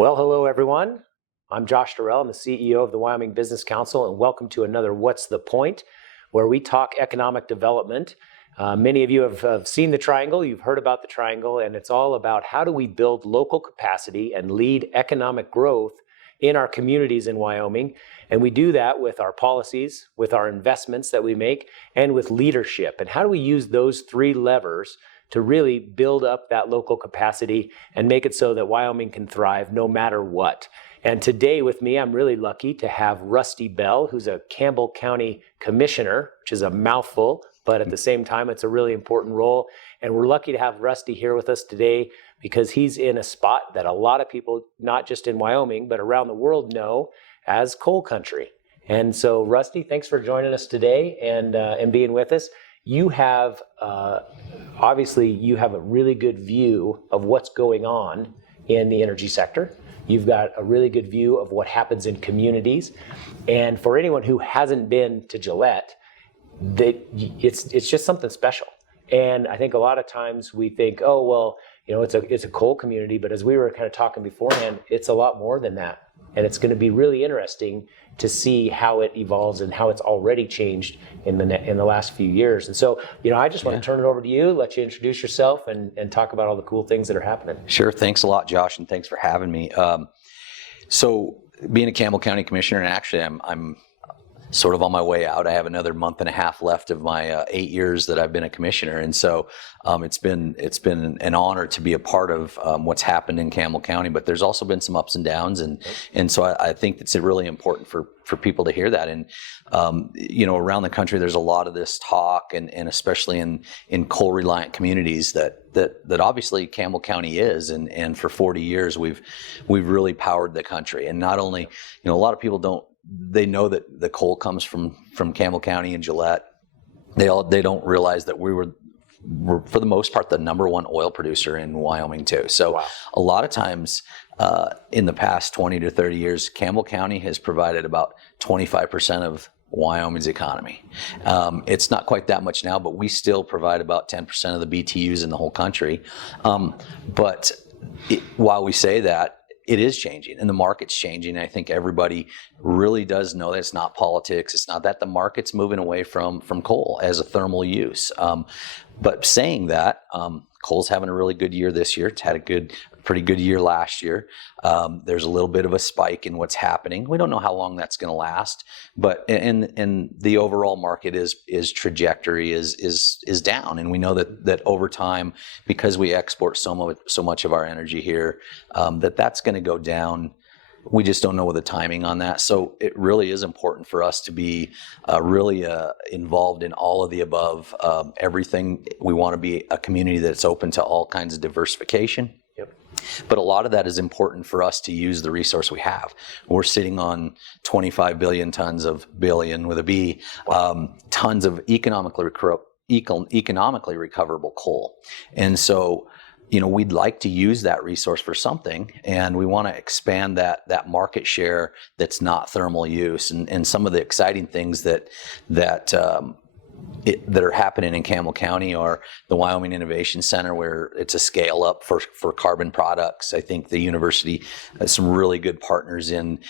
Well, hello everyone. I'm Josh Durrell. I'm the CEO of the Wyoming Business Council, and welcome to another What's the Point, where we talk economic development. Many of you have seen the triangle, you've heard about the triangle, and it's all about how do we build local capacity and lead economic growth in our communities in Wyoming. And we do that with our policies, with our investments that we make, and with leadership. And how do we use those three levers to really build up that local capacity and make it so that Wyoming can thrive no matter what. And today with me, I'm really lucky to have Rusty Bell, who's a Campbell County Commissioner, which is a mouthful, but at the same time, it's a really important role. And we're lucky to have Rusty here with us today because he's in a spot that a lot of people, not just in Wyoming, but around the world know as coal country. And so Rusty, thanks for joining us today and being with us. You have, obviously, you have a really good view of what's going on in the energy sector. You've got a really good view of what happens in communities. And for anyone who hasn't been to Gillette, it's just something special. And I think a lot of times we think, oh, well, you know, it's a coal community. But as we were kind of talking beforehand, it's a lot more than that. And it's going to be really interesting to see how it evolves and how it's already changed in the last few years. And so, you know, I just want to turn it over to you, let you introduce yourself and talk about all the cool things that are happening. Sure. Thanks a lot, Josh, and thanks for having me. So being a Campbell County Commissioner, and actually I'm sort of on my way out. I have another month and a half left of my 8 years that I've been a commissioner, and so it's been an honor to be a part of what's happened in Campbell County. But there's also been some ups and downs, and so I think it's really important for people to hear that. And you know, around the country, there's a lot of this talk, and especially in coal reliant communities that obviously Campbell County is, and for 40 years we've really powered the country. And not only, you know, a lot of people they know that the coal comes from Campbell County and Gillette. They don't realize that we're for the most part the number one oil producer in Wyoming too. So wow. A lot of times in the past 20 to 30 years, Campbell County has provided about 25% of Wyoming's economy. It's not quite that much now, but we still provide about 10% of the BTUs in the whole country. But while we say that, it is changing, and the market's changing. I think everybody really does know that it's not politics. It's not that the market's moving away from coal as a thermal use. But saying that, coal's having a really good year this year. It's had a pretty good year last year. There's a little bit of a spike in what's happening. We don't know how long that's going to last, but and the overall market trajectory is down, and we know that over time, because we export so much of our energy here, that's going to go down. We just don't know what the timing on that. So it really is important for us to be really involved in all of the above, everything. We want to be a community that's open to all kinds of diversification. Yep. But a lot of that is important for us to use the resource we have. We're sitting on 25 billion tons of billion with a B, tons of economically recoverable coal. And so, you know, we'd like to use that resource for something, and we want to expand that market share that's not thermal use. And some of the exciting things that are happening in Campbell County are the Wyoming Innovation Center, where it's a scale up for carbon products. I think the university has some really good partners in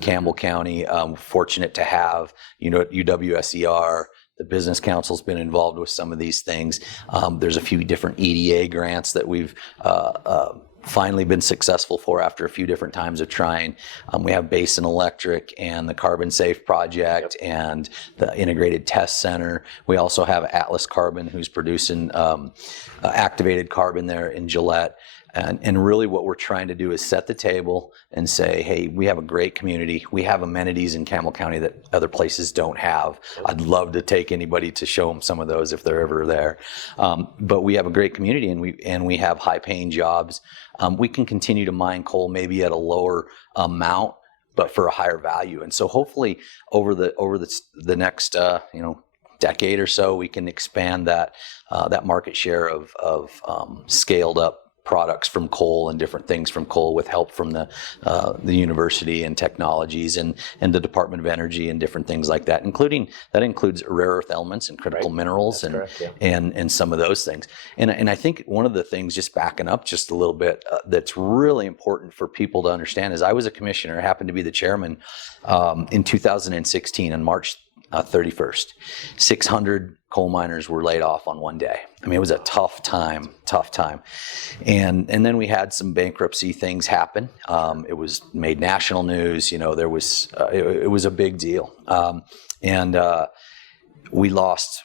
Campbell County. Fortunate to have, you know, UWSER. The Business Council's been involved with some of these things. There's a few different EDA grants that we've finally been successful for after a few different times of trying. We have Basin Electric and the Carbon Safe Project, yep, and the Integrated Test Center. We also have Atlas Carbon, who's producing activated carbon there in Gillette. And really what we're trying to do is set the table and say, hey, we have a great community. We have amenities in Campbell County that other places don't have. I'd love to take anybody to show them some of those if they're ever there. But we have a great community, and we have high-paying jobs. We can continue to mine coal maybe at a lower amount, but for a higher value. And so hopefully over the next decade or so, we can expand that market share of scaled up products from coal and different things from coal with help from the university and technologies and the Department of Energy and different things like that, that includes rare earth elements and critical minerals and some of those things. And I think one of the things, just backing up just a little bit, that's really important for people to understand is I was a commissioner, happened to be the chairman in 2016 on March 31st. 600 coal miners were laid off on one day. I mean, it was a tough time. And then we had some bankruptcy things happen. It was made national news. You know, there was, it was a big deal. And we lost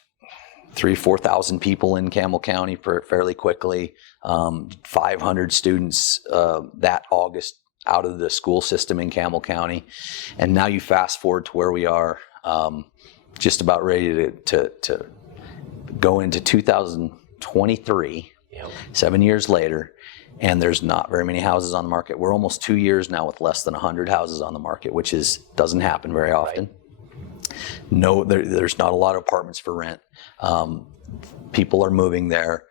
4,000 people in Campbell County fairly quickly. 500 students that August out of the school system in Campbell County. And now you fast forward to where we are, just about ready to go into 2023, 7 years later, and there's not very many houses on the market. We're almost 2 years now with less than 100 houses on the market, which doesn't happen very often. No, there's not a lot of apartments for rent. People are moving there.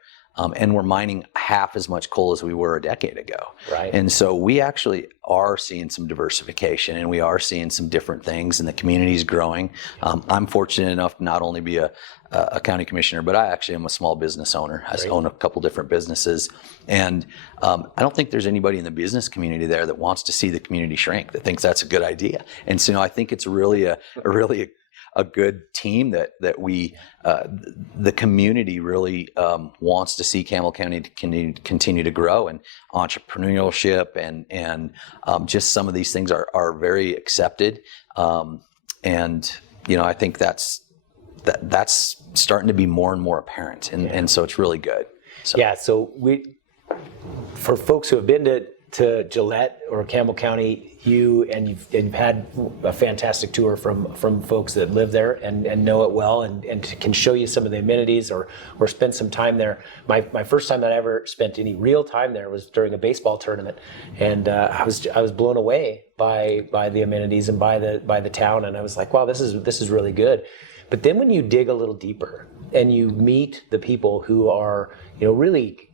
And we're mining half as much coal as we were a decade ago. Right. And so we actually are seeing some diversification, and we are seeing some different things, and the community is growing. I'm fortunate enough to not only be a county commissioner, but I actually am a small business owner. I own a couple different businesses. And I don't think there's anybody in the business community there that wants to see the community shrink, that thinks that's a good idea. And so I think it's really a good team that we, the community really wants to see Campbell County continue to grow, and entrepreneurship and just some of these things are very accepted. And, you know, I think that's starting to be more and more apparent. And so it's really good. So. Yeah. So for folks who have been to Gillette or Campbell County, you've had a fantastic tour from folks that live there and know it well and can show you some of the amenities or spend some time there. My first time that I ever spent any real time there was during a baseball tournament, and I was blown away by the amenities and by the town, and I was like, wow, this is really good. But then when you dig a little deeper and you meet the people who are, you know, really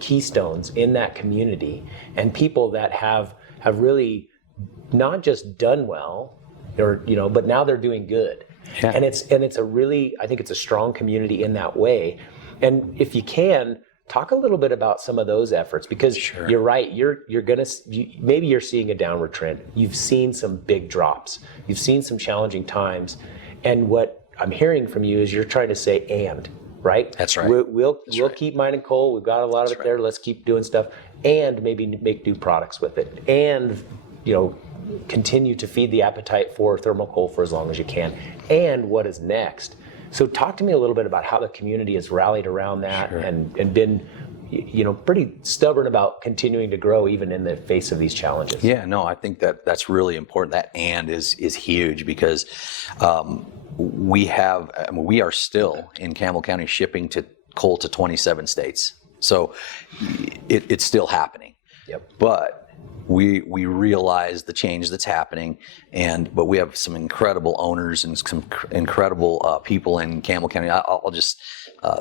keystones in that community, and people that have really not just done well, or but now they're doing good. Yeah. And it's a really, I think it's a strong community in that way. And if you can talk a little bit about some of those efforts, because Sure. You're right, maybe you're seeing a downward trend. You've seen some big drops. You've seen some challenging times, and what I'm hearing from you is you're trying to say right? That's right. We'll keep mining coal. We've got a lot of it there. Let's keep doing stuff, and maybe make new products with it, and continue to feed the appetite for thermal coal for as long as you can. And what is next? So talk to me a little bit about how the community has rallied around that. Sure. and been pretty stubborn about continuing to grow even in the face of these challenges. Yeah, no, I think that's really important. That is huge, because we are still in Campbell County shipping coal to 27 states. So it's still happening. Yep. But we realize the change that's happening, but we have some incredible owners and some incredible people in Campbell County. I'll just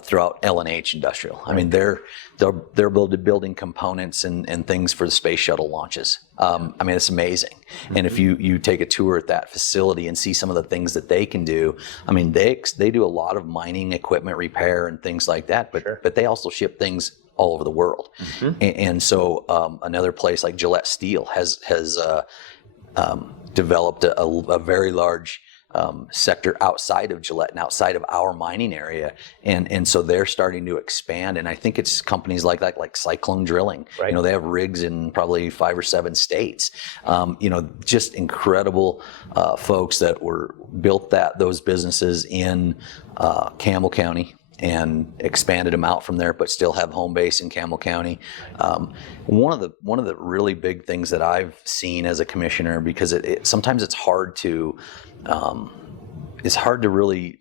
throw out L&H Industrial. I mean, they're building components and things for the space shuttle launches. I mean, it's amazing. Mm-hmm. And if you take a tour at that facility and see some of the things that they can do, I mean, they do a lot of mining equipment repair and things like that, but they also ship things all over the world. Mm-hmm. And so another place like Gillette Steel has developed a very large sector outside of Gillette and outside of our mining area, and so they're starting to expand. And I think it's companies like Cyclone Drilling. Right. They have rigs in probably 5 or 7 states. Just incredible folks that built those businesses in Campbell County and expanded them out from there, but still have home base in Campbell County. One of the really big things that I've seen as a commissioner, because sometimes it's hard to really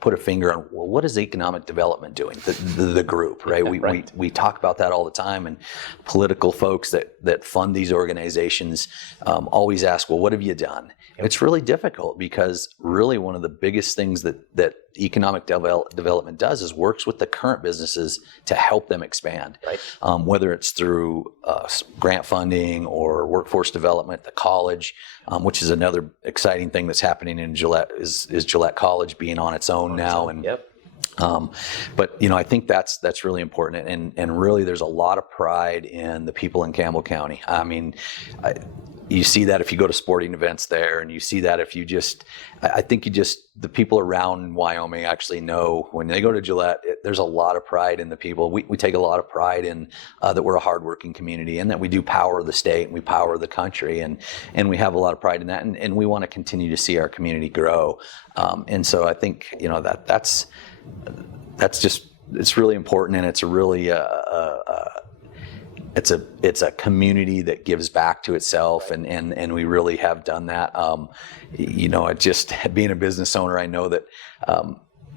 put a finger on, well, what is economic development doing? The group, right? We talk about that all the time, and political folks that fund these organizations always ask, well, what have you done? It's really difficult because really one of the biggest things that economic development does is works with the current businesses to help them expand, right. Whether it's through grant funding or workforce development, the college, which is another exciting thing that's happening in Gillette is Gillette College being on its own now. And yep. But I think that's really important, and really there's a lot of pride in the people in Campbell County. I mean, you see that if you go to sporting events there, and you see that if you I think the people around Wyoming actually know when they go to Gillette, there's a lot of pride in the people. We take a lot of pride in that we're a hardworking community, and that we do power the state and we power the country, and we have a lot of pride in that, and we want to continue to see our community grow. And so I think that's just, it's really important, and it's a really it's a community that gives back to itself, and we really have done that. It just, being a business owner, I know that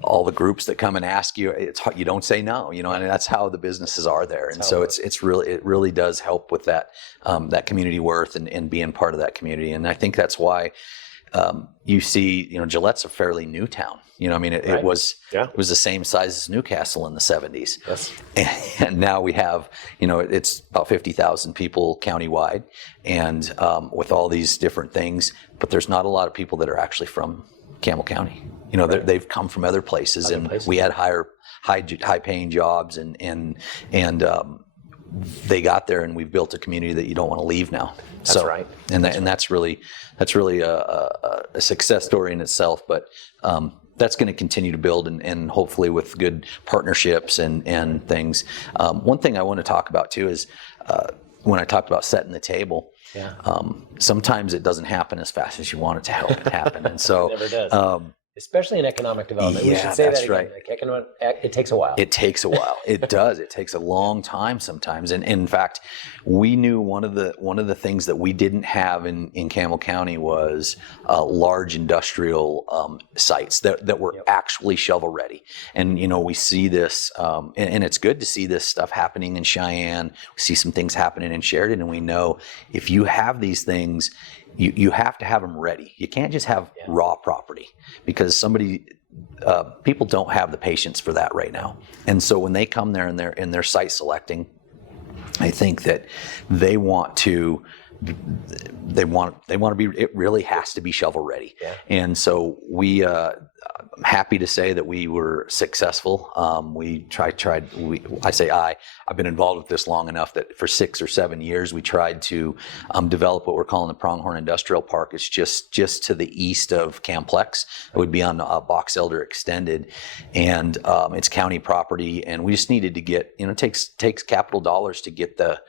all the groups that come and ask you, you don't say no, and that's how the businesses are there. And so it really does help with that community worth and being part of that community. And I think that's why you see, Gillette's a fairly new town. It was the same size as Newcastle in the 70s. Yes. And now we have, it's about 50,000 people countywide, and with all these different things, but there's not a lot of people that are actually from Campbell County. They've come from other places, we had high paying jobs, and they got there, and we've built a community that you don't want to leave now. That's right. And that's really a success story in itself. But that's going to continue to build, and hopefully with good partnerships and things. One thing I want to talk about too is when I talked about setting the table. Yeah. Sometimes it doesn't happen as fast as you want it to happen, and so it never does. Especially in economic development. We should say that again. Right. It takes a while. It takes a while. It does. It takes a long time sometimes. And in fact, we knew one of the things that we didn't have in Campbell County was large industrial sites that were actually shovel ready. And we see this, and it's good to see this stuff happening in Cheyenne. We see some things happening in Sheridan, and we know if you have these things, you have to have them ready. You can't just have raw property, because people don't have the patience for that right now. And so when they come there and they're site selecting, I think that they want to be, it really has to be shovel ready. Yeah. And so I'm happy to say that we were successful. I've been involved with this long enough that for 6 or 7 years we tried to develop what we're calling the Pronghorn Industrial Park. It's just to the east of Camplex. It would be on Box Elder Extended, and it's county property. And we just needed to get, it takes capital dollars to get the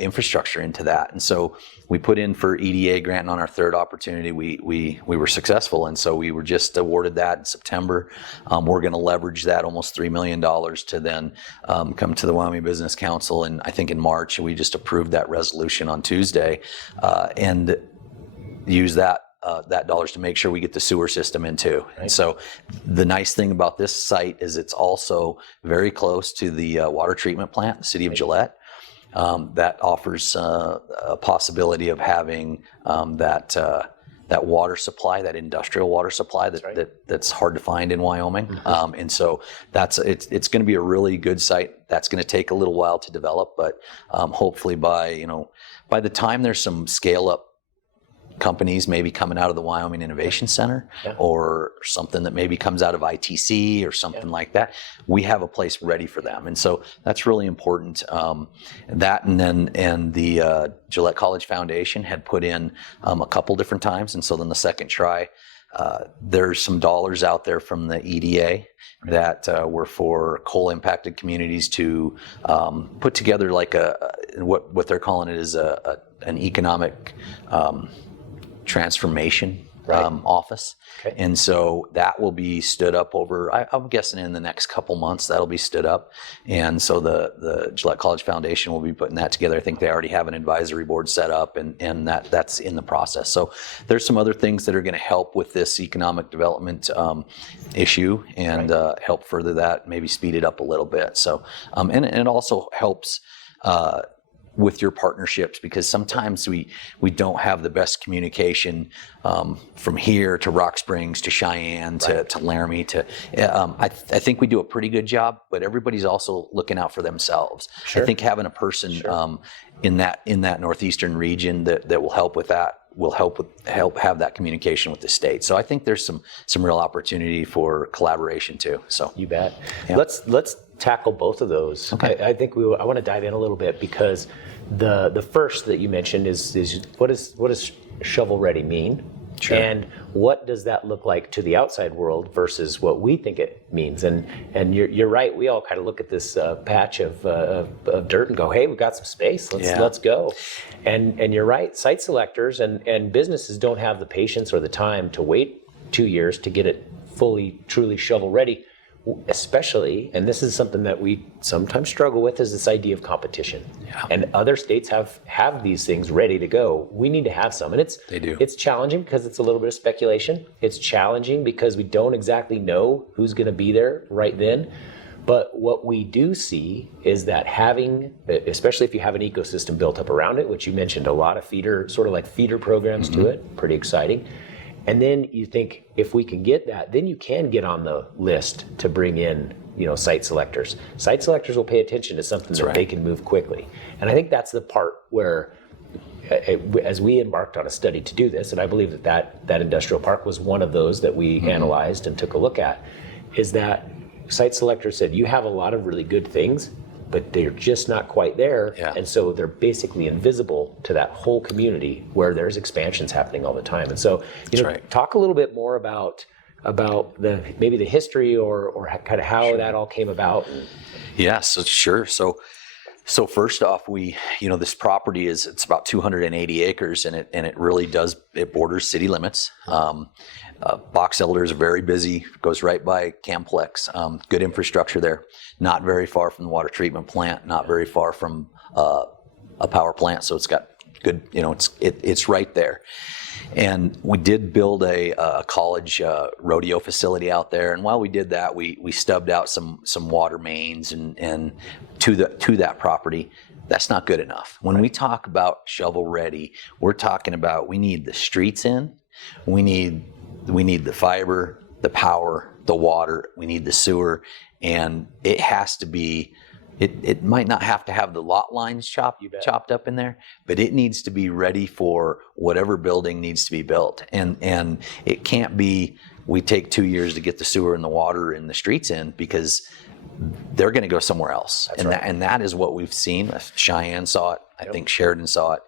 infrastructure into that. And so we put in for EDA grant, and on our third opportunity, we were successful. And so we were just awarded that in September. We're going to leverage that almost $3 million to then come to the Wyoming Business Council. And I think in March, we just approved that resolution on Tuesday, and use that dollars to make sure we get the sewer system in too. Right. And so the nice thing about this site is it's also very close to the water treatment plant, the city of Gillette. That offers a possibility of having that water supply, that industrial water supply that's hard to find in Wyoming. Mm-hmm. And so it's going to be a really good site. That's going to take a little while to develop, but hopefully by the time there's some scale up companies maybe coming out of the Wyoming Innovation Center, or something that maybe comes out of ITC or something like that, we have a place ready for them. And so that's really important. That and the Gillette College Foundation had put in a couple different times. And so then the second try, there's some dollars out there from the EDA that were for coal impacted communities to put together like what they're calling it is an economic transformation office. Okay. And so that will be stood up over, I'm guessing in the next couple months, that'll be stood up. And so the Gillette College Foundation will be putting that together. I think they already have an advisory board set up, and that's in the process. So there's some other things that are going to help with this economic development issue and help further that, maybe speed it up a little bit. So, and it also helps with your partnerships, because sometimes we don't have the best communication from here to Rock Springs to Cheyenne to Laramie to I think we do a pretty good job, but everybody's also looking out for themselves. Sure. I think having a person in that northeastern region that will help with that will help have that communication with the state. So I think there's some real opportunity for collaboration too. So you bet. Yeah. Let's tackle both of those. Okay. I think I want to dive in a little bit, because the first that you mentioned is what does shovel ready mean? Sure. And what does that look like to the outside world versus what we think it means? And you're right. We all kind of look at this patch of dirt and go, "Hey, we've got some space. Let's go." And you're right. Site selectors and businesses don't have the patience or the time to wait 2 years to get it fully, truly shovel ready. Especially, and this is something that we sometimes struggle with, is this idea of competition. Yeah. And other states have these things ready to go. We need to have some, and They do. It's challenging because it's a little bit of speculation. It's challenging because we don't exactly know who's going to be there right then. But what we do see is that having, especially if you have an ecosystem built up around it, which you mentioned, a lot of feeder programs to it, pretty exciting. And then you think, if we can get that, then you can get on the list to bring in, site selectors. Site selectors will pay attention to something that they can move quickly. And I think that's the part where, as we embarked on a study to do this, and I believe that industrial park was one of those that we analyzed and took a look at, is that site selectors said, you have a lot of really good things, but they're just not quite there. Yeah. And so they're basically invisible to that whole community where there's expansions happening all the time. And so, talk a little bit more about maybe the history or kind of how that all came about. Yeah, so sure. So first off, this property it's about 280 acres, and it really it borders city limits. Box Elder is very busy, goes right by Camplex. Good infrastructure there. Not very far from the water treatment plant, not very far from a power plant. So it's got good, it's right there. And we did build a college rodeo facility out there. And while we did that, we stubbed out some water mains and to that property. That's not good enough. When we talk about shovel ready, we're talking about we need the streets in, we need the fiber, the power, the water, we need the sewer, and it has to be, it might not have to have the lot lines chopped up in there, but it needs to be ready for whatever building needs to be built. And it can't be, we take 2 years to get the sewer and the water and the streets in, because they're going to go somewhere else. And that is what we've seen. Cheyenne saw it. I think Sheridan saw it.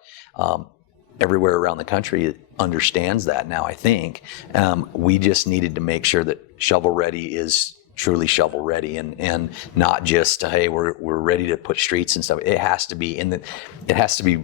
Everywhere around the country understands that now, I think. We just needed to make sure that shovel ready is truly shovel ready, and not just, hey, we're ready to put streets and stuff. It has to be it has to be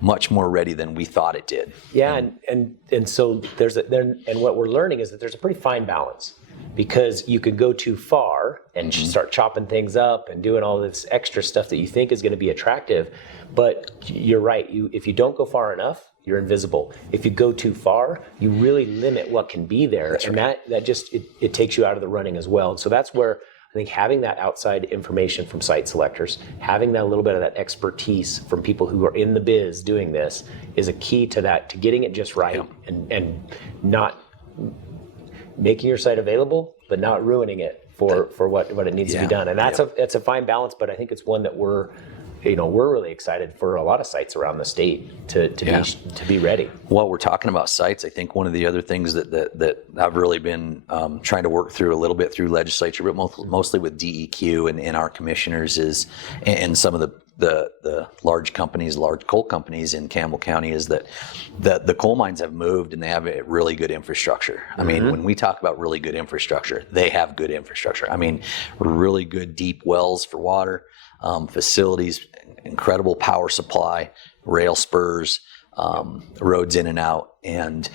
much more ready than we thought it did. Yeah, and so and what we're learning is that there's a pretty fine balance, because you could go too far and start chopping things up and doing all this extra stuff that you think is going to be attractive. But you're right. If you don't go far enough, you're invisible. If you go too far, you really limit what can be there. That's right. that just it takes you out of the running as well. So that's where I think having that outside information from site selectors, having that little bit of that expertise from people who are in the biz doing this, is a key to that, to getting it just right, and not making your site available, but not ruining it for what it needs to be done. And that's a fine balance, but I think it's one that we're really excited for a lot of sites around the state to be ready. While we're talking about sites, I think one of the other things that I've really been trying to work through a little bit through legislature, but mostly with DEQ and our commissioners and some of the large coal companies in Campbell County, is that the coal mines have moved and they have a really good infrastructure. I mean, when we talk about really good infrastructure, they have good infrastructure. I mean, really good deep wells for water, facilities, incredible power supply, rail spurs, roads in and out. And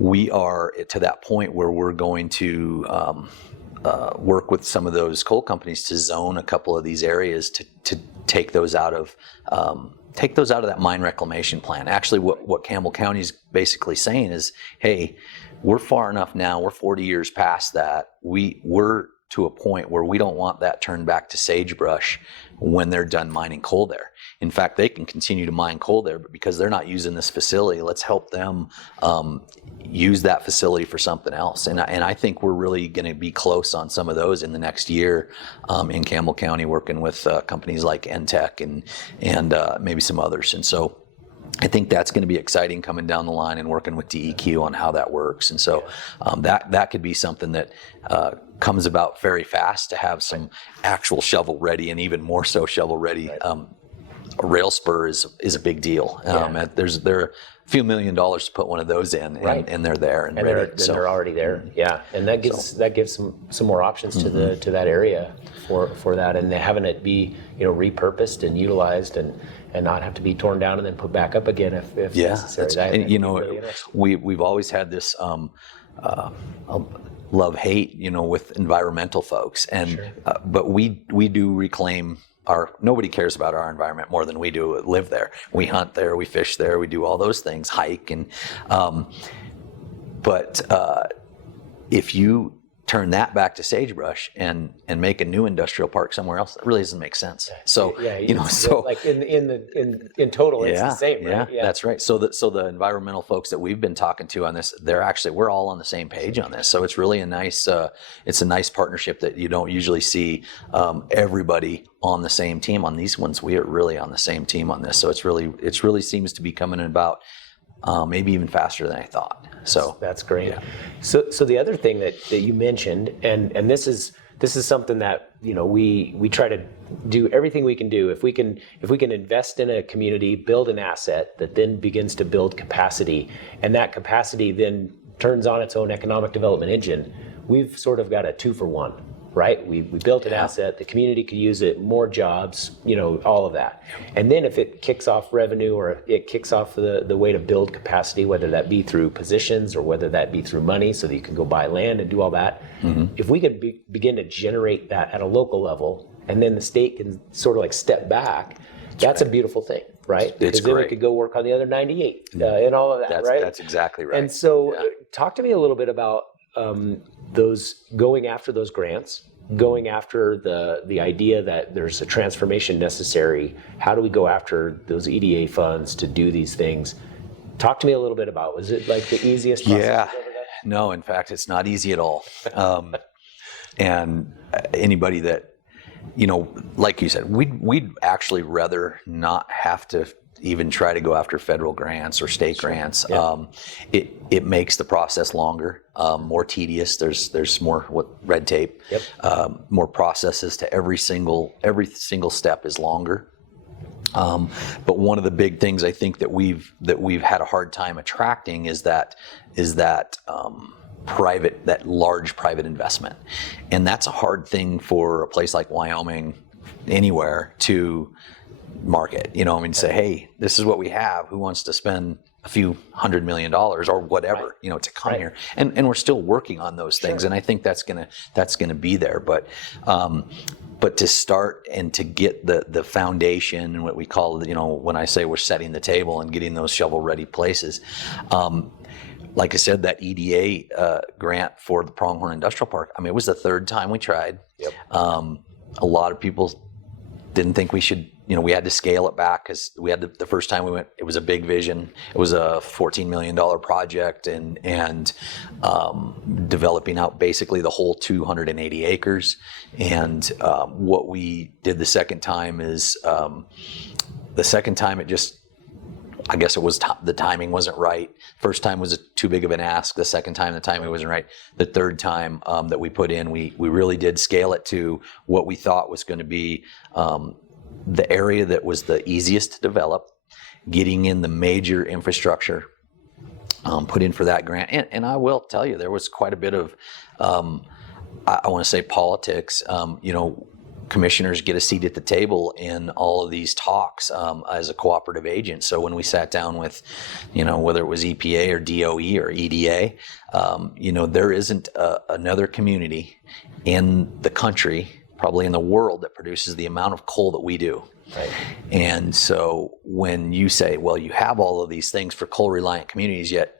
we are to that point where we're going to work with some of those coal companies to zone a couple of these areas to take those out of that mine reclamation plan. Actually, what Campbell County is basically saying is, hey, we're far enough now. We're 40 years past that. We're to a point where we don't want that turned back to sagebrush when they're done mining coal there. In fact, they can continue to mine coal there, but because they're not using this facility, let's help them use that facility for something else. And I think we're really going to be close on some of those in the next year in Campbell County, working with companies like NTEC and maybe some others. And so I think that's going to be exciting coming down the line and working with DEQ on how that works. And so that could be something that comes about very fast, to have some actual shovel ready, and even more so shovel ready. A rail spur is a big deal. There are a few $1 million to put one of those in, and they're there and ready. They're already there. Yeah, and that gives some more options to that area for that, and having it be repurposed and utilized and not have to be torn down and then put back up again if necessary. And, we've always had this love-hate, with environmental folks, and but we do reclaim. Nobody cares about our environment more than we do. Live there, we hunt there, we fish there, we do all those things, hike, and but if you turn that back to sagebrush and make a new industrial park somewhere else, that really doesn't make sense. So like in total, it's the same, right? Yeah, that's right. So the environmental folks that we've been talking to on this, we're all on the same page on this. So it's really a nice partnership that you don't usually see everybody on the same team. On these ones, we are really on the same team on this. So it's really seems to be coming about maybe even faster than I thought. So that's great. Yeah. So the other thing that you mentioned, and this is something that we try to do everything we can do. If we can invest in a community, build an asset that then begins to build capacity, and that capacity then turns on its own economic development engine, we've sort of got a 2-for-1. Right? We built an asset, the community could use it, more jobs, all of that. And then if it kicks off revenue, or it kicks off the way to build capacity, whether that be through positions or whether that be through money so that you can go buy land and do all that, if we could begin to generate that at a local level, and then the state can sort of like step back, that's a beautiful thing, right? It's because then we could go work on the other 98 and all of that, right? That's exactly right. And so talk to me a little bit about those going after those grants, going after the idea that there's a transformation necessary. How do we go after those EDA funds to do these things? Talk to me a little bit about, was it like the easiest process you've ever done? No, in fact, it's not easy at all. And anybody that, like you said, we'd actually rather not have to even try to go after federal grants or state grants. Yeah. It makes the process longer, more tedious. There's more red tape, more processes to every single step is longer. But one of the big things I think that we've had a hard time attracting is that large private investment, and that's a hard thing for a place like Wyoming, anywhere, to market. Say, hey, this is what we have. Who wants to spend a few $100 million or whatever, to come here? And we're still working on those things, and I think that's gonna be there. But to start and to get the foundation and what we call, when I say we're setting the table and getting those shovel-ready places, like I said, that EDA grant for the Pronghorn Industrial Park, it was the third time we tried. Yep. A lot of people didn't think we should, we had to scale it back because we had the first time we went, it was a big vision. It was a $14 million project and developing out basically the whole 280 acres. And what we did the second time is, it just, I guess it was the timing wasn't right. First time was too big of an ask. The second time, the timing wasn't right. The third time that we put in, we really did scale it to what we thought was going to be the area that was the easiest to develop, getting in the major infrastructure put in for that grant. And I will tell you, there was quite a bit of, I want to say politics. commissioners get a seat at the table in all of these talks as a cooperative agent. So when we sat down with, whether it was EPA or DOE or EDA, there isn't another community in the country, probably in the world, that produces the amount of coal that we do. Right. And so when you say, well, you have all of these things for coal-reliant communities, yet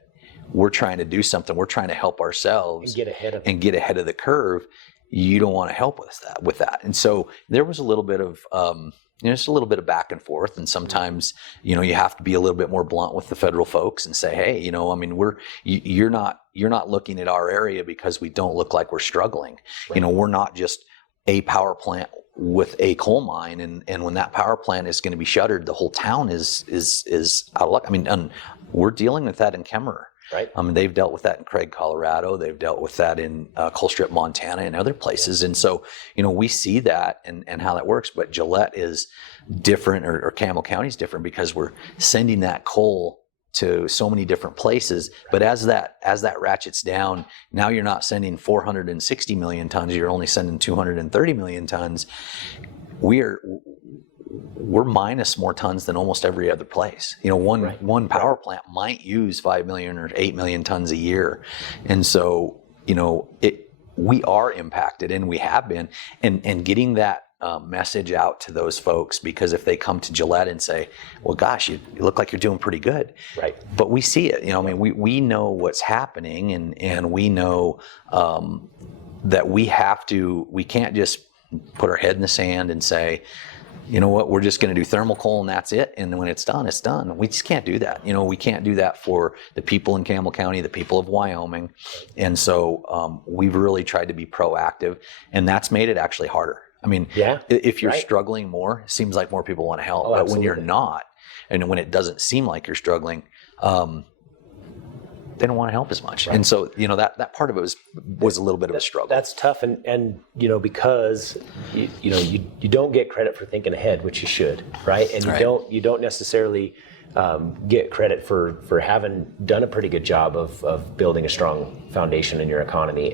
we're trying to do something, we're trying to help ourselves and get ahead of the curve, you don't want to help with that. And so there was a little bit of just a little bit of back and forth, and sometimes you have to be a little bit more blunt with the federal folks and say, hey, you're not looking at our area because we don't look like we're struggling. Right. We're not just a power plant with a coal mine, and when that power plant is going to be shuttered, the whole town is out of luck. And we're dealing with that in Kemmerer. Right. They've dealt with that in Craig, Colorado. They've dealt with that in Colstrip, Montana, and other places. And so, we see that and how that works. But Gillette is different, or Campbell County is different, because we're sending that coal to so many different places. Right. But as that ratchets down, now you're not sending 460 million tons. You're only sending 230 million tons. We're minus more tons than almost every other place. One power plant might use 5 million or 8 million tons a year. And so, we are impacted, and we have been, and getting that message out to those folks, because if they come to Gillette and say, well, gosh, you look like you're doing pretty good. Right. But we see it, we know what's happening, and we know that we can't just put our head in the sand and say, you know what, we're just going to do thermal coal and that's it. And when it's done, it's done. We just can't do that. We can't do that for the people in Campbell County, the people of Wyoming. And so we've really tried to be proactive, and that's made it actually harder. If you're struggling more, it seems like more people want to help. But when you're not, and when it doesn't seem like you're struggling, they don't want to help as much. Right. And so, that part of it was a little bit of a struggle. That's tough. And because you don't get credit for thinking ahead, which you should, right? And you don't necessarily get credit for having done a pretty good job of building a strong foundation in your economy.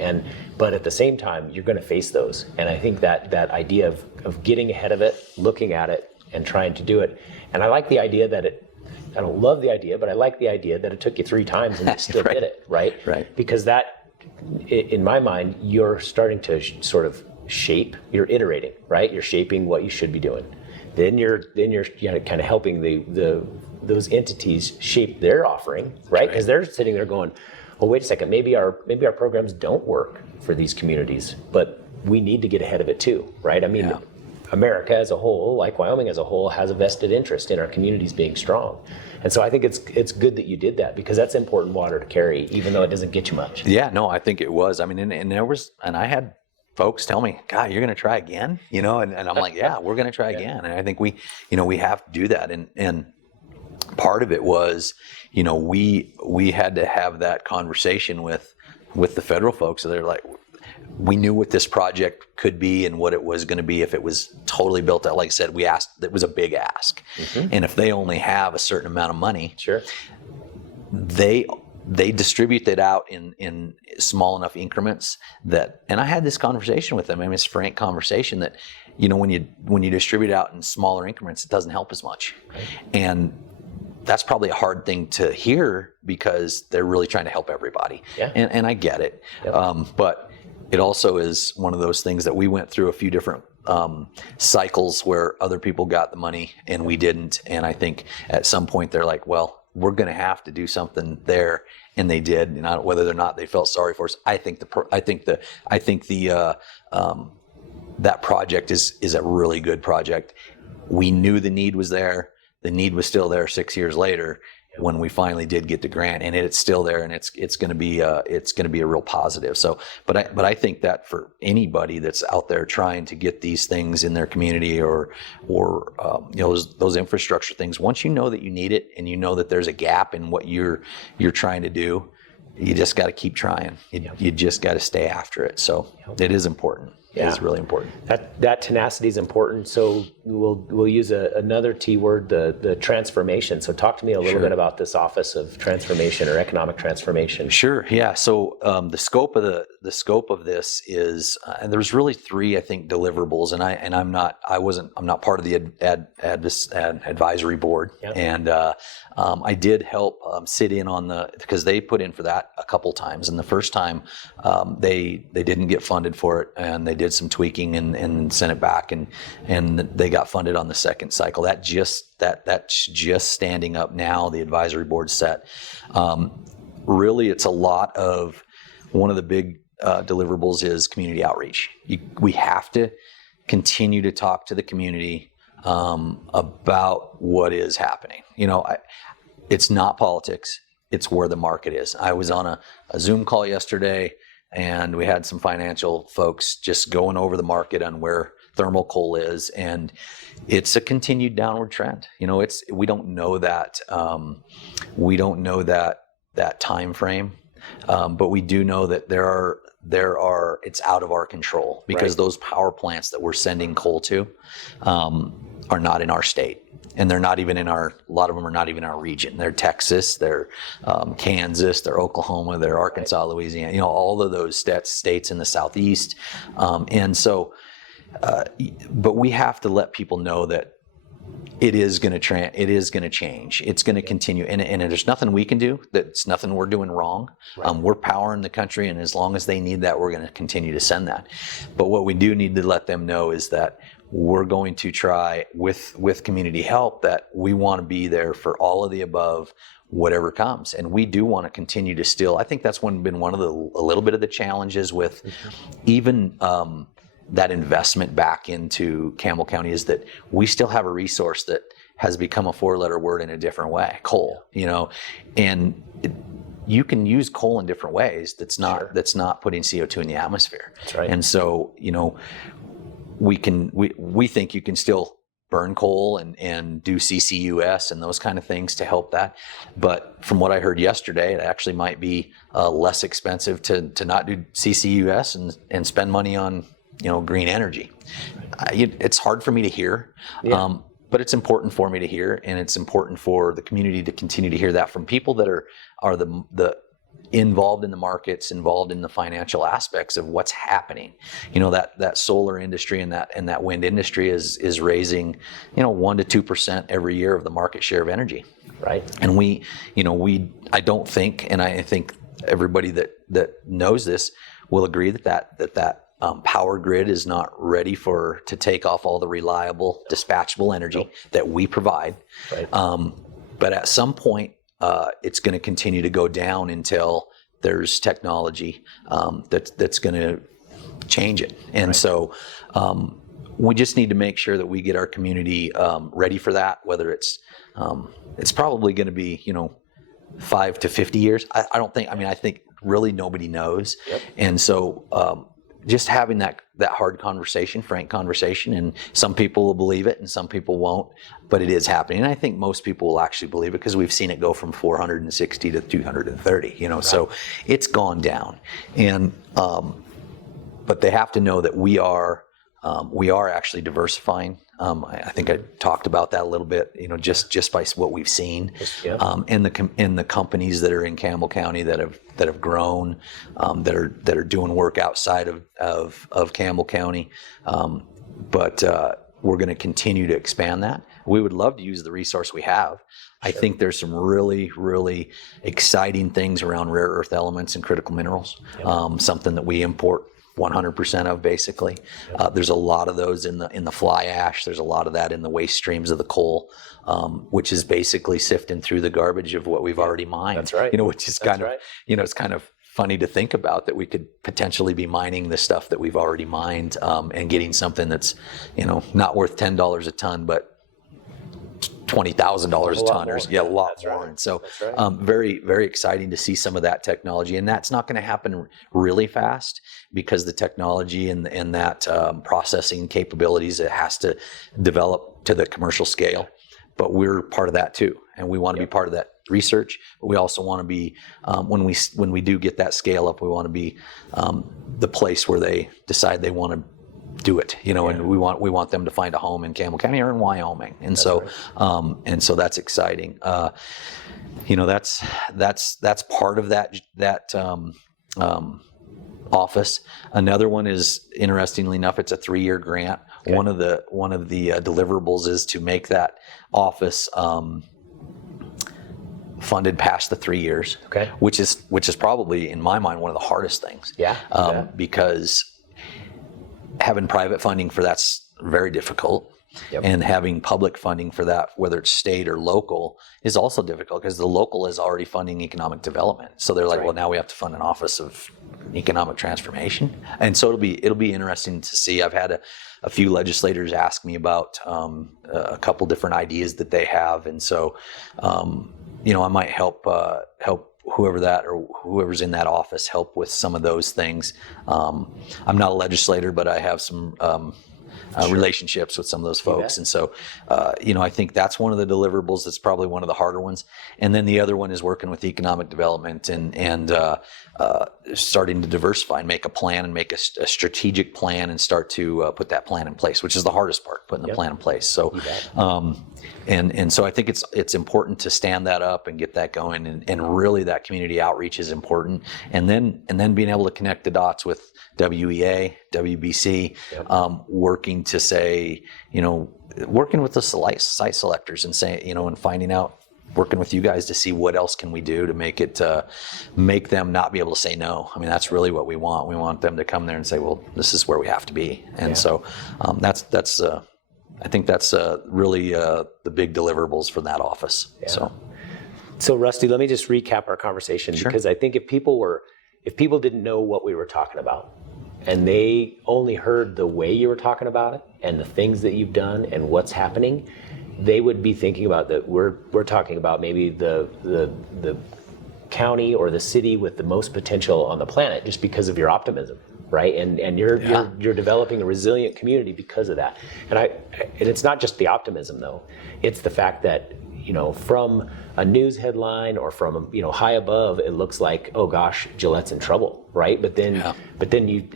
But at the same time, you're going to face those. And I think that idea of getting ahead of it, looking at it, and trying to do it. And I like the idea that I don't love the idea, but I like the idea that it took you 3 times and you still did it, right? Right. Because that, in my mind, you're starting to sort of shape, you're iterating, right? You're shaping what you should be doing. Then you're kind of helping those entities shape their offering, right? Because they're sitting there going, well, wait a second, maybe our programs don't work for these communities, but we need to get ahead of it too, right? America as a whole, like Wyoming as a whole, has a vested interest in our communities being strong. And so I think it's good that you did that, because that's important water to carry, even though it doesn't get you much. Yeah, no, I think it was. And I had folks tell me, God, you're going to try again? And I'm like, yeah, we're going to try again. And I think we have to do that. And part of it was, we had to have that conversation with the federal folks. So they're like, we knew what this project could be and what it was going to be if it was totally built out. Like I said, we asked, it was a big ask. Mm-hmm. And if they only have a certain amount of money, sure, they distribute that out in small enough increments that, and I had this conversation with them. It's a frank conversation that, when you distribute out in smaller increments, it doesn't help as much. Right. And that's probably a hard thing to hear, because they're really trying to help everybody. Yeah. And I get it. Yep. But it also is one of those things that we went through a few different cycles where other people got the money and we didn't. And I think at some point they're like, well, we're going to have to do something there, and they did. And whether or not they felt sorry for us, I think that project is a really good project. We knew the need was there. The need was still there 6 years later when we finally did get the grant, and it's still there, and it's going to be a real positive. So, but I think that for anybody that's out there trying to get these things in their community or those infrastructure things, once you know that you need it and you know that there's a gap in what you're trying to do, you just got to keep trying. You just got to stay after it. So it is important. is really important. That tenacity is important. So we'll use another T word, the transformation. So talk to me a little bit about this Office of Transformation or Economic Transformation. Sure. Yeah. So the scope of this is, and there's really three, I think, deliverables. And I'm not part of the advisory board. Yep. And I did help sit in on because they put in for that a couple times. And the first time they didn't get funded for it, and they did some tweaking and sent it back, and they got funded on the second cycle. That's just standing up now. The advisory board set. Really, it's a lot of one of the big deliverables is community outreach. We have to continue to talk to the community about what is happening. It's not politics. It's where the market is. I was on a Zoom call yesterday, and we had some financial folks just going over the market on where thermal coal is, and it's a continued downward trend. We don't know that that time frame, but we do know that it's out of our control, because those power plants that we're sending coal to are not in our state, and they're not even a lot of them are not even our region. They're Texas, they're Kansas, they're Oklahoma, they're Arkansas, Louisiana, all of those states in the Southeast. And so, but we have to let people know that it is going to change. It's going to continue, and there's nothing we can do. That's nothing we're doing wrong. Right. We're powering the country, and as long as they need that, we're going to continue to send that. But what we do need to let them know is that we're going to try with community help, that we want to be there for all of the above, whatever comes, and we do want to continue to still. I think that's been one of a little bit of the challenges with even. That investment back into Campbell County is that we still have a resource that has become a four-letter word in a different way, coal, and you can use coal in different ways. That's not putting CO2 in the atmosphere. That's right. And so, we think you can still burn coal and do CCUS and those kind of things to help that. But from what I heard yesterday, it actually might be less expensive to not do CCUS and spend money on green energy. It's hard for me to hear, but it's important for me to hear, and it's important for the community to continue to hear that from people that are the involved in the markets, involved in the financial aspects of what's happening. That solar industry and that wind industry is raising 1% to 2% every year of the market share of energy. Right. And I don't think, and I think everybody that knows this will agree that power grid is not ready to take off all the reliable, dispatchable energy that we provide. Right. But at some point, it's going to continue to go down until there's technology that's going to change it. And so we just need to make sure that we get our community ready for that. Whether it's probably going to be 5 to 50 years. I don't think. I think really nobody knows. Yep. And so. Just having that hard conversation, frank conversation, and some people will believe it and some people won't, but it is happening. And I think most people will actually believe it because we've seen it go from 460 to 230, right. So it's gone down. And, but they have to know that we are actually diversifying. I think I talked about that a little bit, just by what we've seen, and the companies that are in Campbell County that have grown, that are doing work outside of Campbell County, but we're going to continue to expand that. We would love to use the resource we have. I think there's some really, really exciting things around rare earth elements and critical minerals, something that we import 100% of, basically. There's a lot of those in the fly ash. There's a lot of that in the waste streams of the coal, which is basically sifting through the garbage of what we've already mined. That's right. Which is kind of, it's kind of funny to think about that we could potentially be mining the stuff that we've already mined, and getting something that's, not worth $10 a ton, but $20,000 a ton, or a lot more. Right. And so, very, very exciting to see some of that technology, and that's not going to happen really fast because the technology and that processing capabilities, it has to develop to the commercial scale. But we're part of that too, and we want to be part of that research. But we also want to be, when we do get that scale up, we want to be the place where they decide they want to do it, and we want them to find a home in Campbell County or in Wyoming. And so that's exciting. That's part of that office. Another one is, interestingly enough, it's a 3-year grant. Okay. One of the deliverables is to make that office funded past the 3 years. Okay. Which is probably, in my mind, one of the hardest things. Because having private funding for that's very difficult. Yep. And having public funding for that, whether it's state or local, is also difficult because the local is already funding economic development. So they're like, well, now we have to fund an office of economic transformation. And so it'll be interesting to see. I've had a few legislators ask me about a couple different ideas that they have, and so I might help whoever's in that office help with some of those things. I'm not a legislator, but I have some relationships with some of those folks. And so, I think that's one of the deliverables. That's probably one of the harder ones. And then the other one is working with economic development and starting to diversify and make a plan and make a strategic plan and start to put that plan in place, which is the hardest part, putting the plan in place. So, and so I think it's important to stand that up and get that going. And really that community outreach is important. And then being able to connect the dots with WEA, WBC, working to say, working with the site selectors and say, and finding out, working with you guys to see what else can we do to make it, make them not be able to say no. I mean, that's really what we want. We want them to come there and say, well, this is where we have to be. And so I think that's really the big deliverables for that office. Yeah. So Rusty, let me just recap our conversation. Sure. Because I think if people didn't know what we were talking about, and they only heard the way you were talking about it and the things that you've done and what's happening, they would be thinking about that we're talking about maybe the county or the city with the most potential on the planet just because of your optimism, right? And you're developing a resilient community because of that. And it's not just the optimism though. It's the fact that from a news headline or from high above, it looks like, oh gosh, Gillette's in trouble, right? But then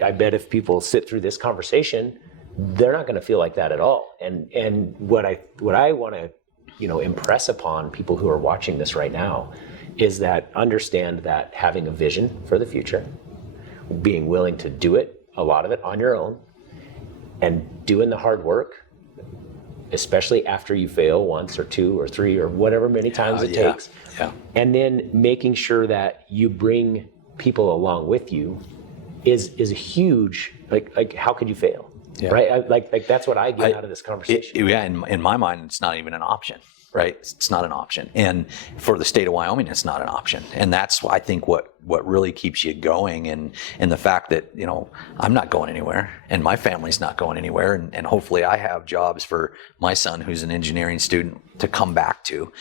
I bet if people sit through this conversation, they're not going to feel like that at all. And what I want to impress upon people who are watching this right now is that understand that having a vision for the future, being willing to do it, a lot of it on your own, and doing the hard work, especially after you fail once or two or three or whatever many times it takes. Yeah. And then making sure that you bring people along with you is a huge, like how could you fail? Yeah. Right? Like that's what I get out of this conversation. In my mind, it's not even an option, right? It's not an option. And for the state of Wyoming, it's not an option. And that's, I think, what really keeps you going, and the fact that, I'm not going anywhere and my family's not going anywhere. And hopefully I have jobs for my son, who's an engineering student, to come back to.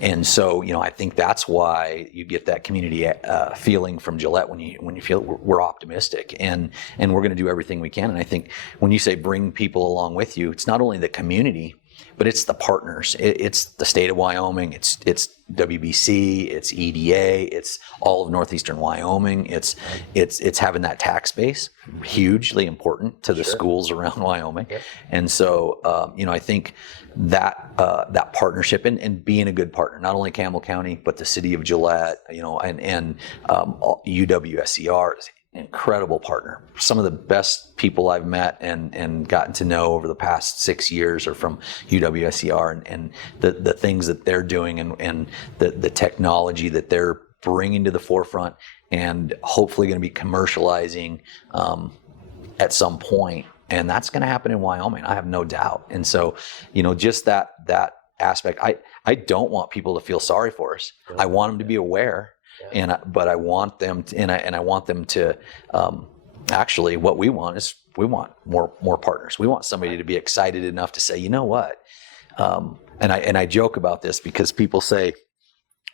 And so, I think that's why you get that community feeling from Gillette when you feel we're optimistic and we're going to do everything we can. And I think when you say bring people along with you, it's not only the community, but it's the partners. It's the state of Wyoming. It's WBC. It's EDA. It's all of northeastern Wyoming. It's having that tax base, hugely important to the schools around Wyoming. Yep. And so I think that partnership and being a good partner, not only Campbell County but the city of Gillette, and UWSCR is incredible partner. Some of the best people I've met and gotten to know over the past 6 years are from UWSCR and the things that they're doing and the technology that they're bringing to the forefront and hopefully going to be commercializing at some point. And that's going to happen in Wyoming, I have no doubt. And so, just that aspect, I don't want people to feel sorry for us. I want them to be aware. But I want them to, and I want them to actually, what we want is we want more partners. We want somebody to be excited enough to say, you know what? And I joke about this because people say,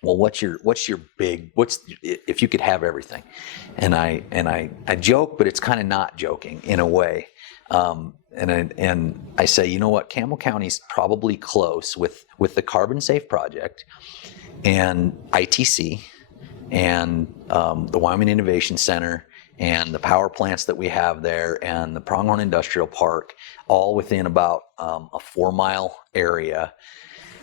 well, what's your if you could have everything? And I joke, but it's kind of not joking in a way. And I say, you know what? Campbell County's probably close with the Carbon Safe project and ITC and the Wyoming Innovation Center and the power plants that we have there and the Pronghorn Industrial Park, all within about a 4-mile area.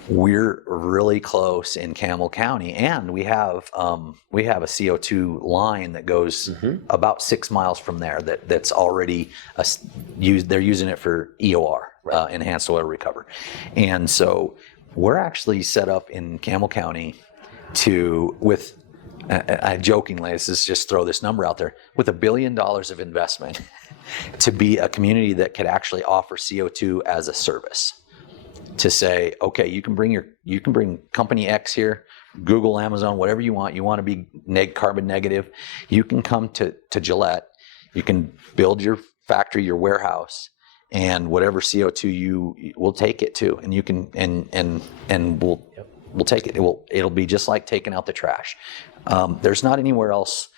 We're really close in Campbell County, and we have a CO2 line that goes about 6 miles from there. That's already used. They're using it for EOR, enhanced oil recovery, and so we're actually set up in Campbell County with. I jokingly, let's just throw this number out there, with $1 billion of investment to be a community that could actually offer CO2 as a service. To say, okay, you can bring company X here, Google, Amazon, whatever you want. You want to be carbon negative, you can come to Gillette. You can build your factory, your warehouse, and whatever CO2 we'll take it to, and you can and we'll take it. It'll be just like taking out the trash. There's not anywhere else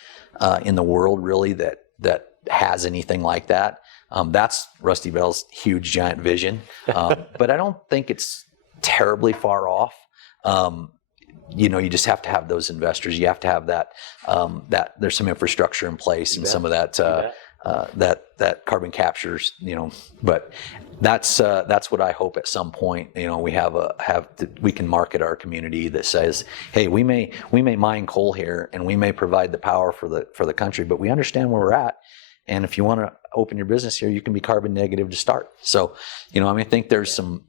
in the world really that has anything like that. That's Rusty Bell's huge giant vision, but I don't think it's terribly far off. You just have to have those investors. You have to have that there's some infrastructure in place and some of that that carbon captures. But that's what I hope at some point. We can market our community that says, hey, we may mine coal here and we may provide the power for the country, but we understand where we're at. And if you want to open your business here, you can be carbon negative to start. So, I think there's some.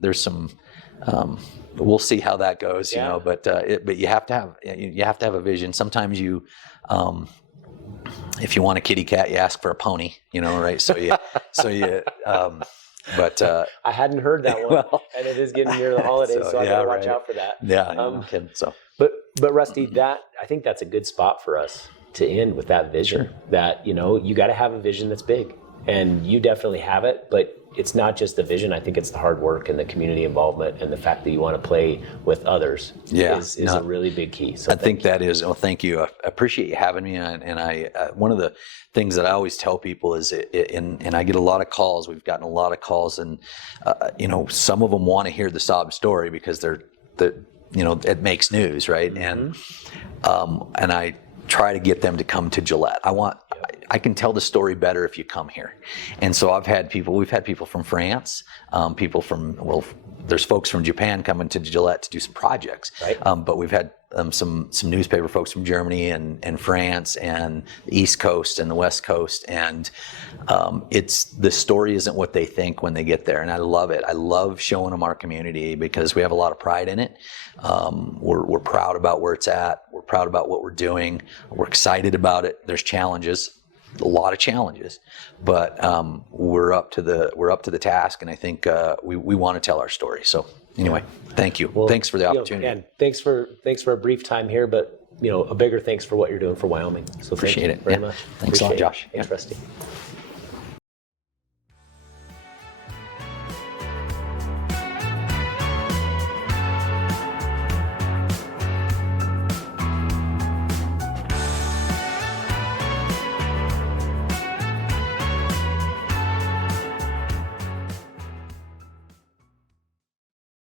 We'll see how that goes, but you have to have a vision. Sometimes if you want a kitty cat, you ask for a pony, right? But I hadn't heard that one, and it is getting near the holidays, so I gotta watch out for that. Yeah, so. But Rusty, I think that's a good spot for us to end with that vision. Sure. That you got to have a vision that's big, and you definitely have it. But it's not just the vision. I think it's the hard work and the community involvement and the fact that you want to play with others. Is a really big key. So I think that is. Well, thank you. I appreciate you having me. And I one of the things that I always tell people is, and I get a lot of calls. We've gotten a lot of calls, and some of them want to hear the sob story because it makes news, right? And I try to get them to come to Gillette. I can tell the story better if you come here. And so we've had people from France, there's folks from Japan coming to Gillette to do some projects. Right. But we've had some newspaper folks from Germany and France and the East Coast and the West Coast. And the story isn't what they think when they get there. And I love it. I love showing them our community because we have a lot of pride in it. We're proud about where it's at. We're proud about what we're doing. We're excited about it. There's challenges. A lot of challenges, but we're up to the task, and I think we want to tell our story. So anyway, thank you. Well, thanks for the opportunity. And thanks for a brief time here, but a bigger thanks for what you're doing for Wyoming. So appreciate thank you very much. Thanks a lot, Josh. Thanks, Rusty.